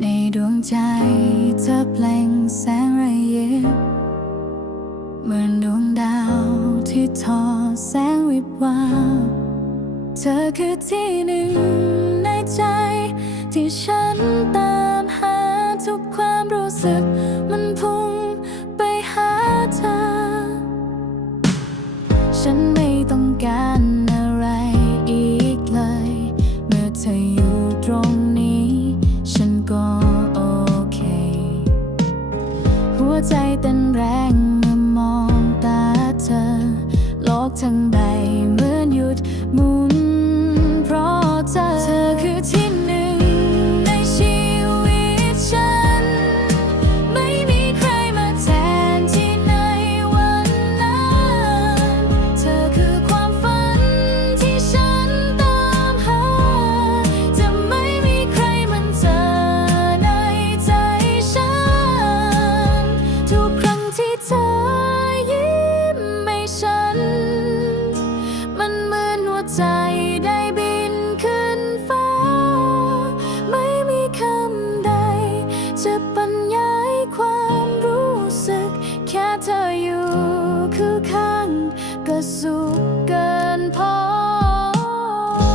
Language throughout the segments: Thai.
ในดวงใจเธอเปลงแสงระยิบเหมือนดวงดาวที่ทอแสงวิบวับเธอคือที่หนึ่งในใจ ที่ฉันตามหาทุกความรู้สึก มันพุ่งไปหาเธอ ฉันไม่ ใจเต้นแรงเมื่อมองตาเธอ โลกทั้งใบ ใจได้บินขึ้นฟ้า ไม่มีคำใด จะบรรยายความรู้สึก แค่เธออยู่คือข้างก็สุขเกินพอ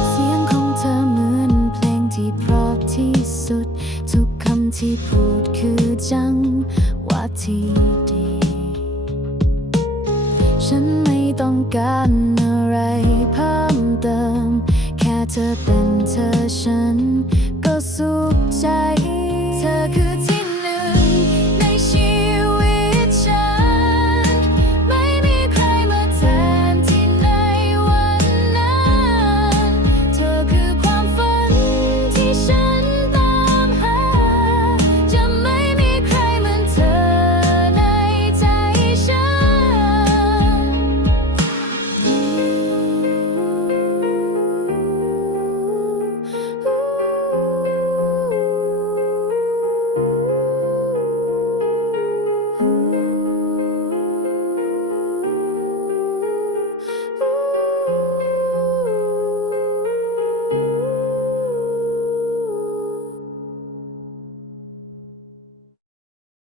เสียงของเธอเหมือนเพลงที่เพราะที่สุด ทุกคำที่พูดคือจังหวะที่ดี ฉันไม่ต้องการอะไรเพิ่ม เธอเป็นเธอฉันก็สุขใจ เธอคือ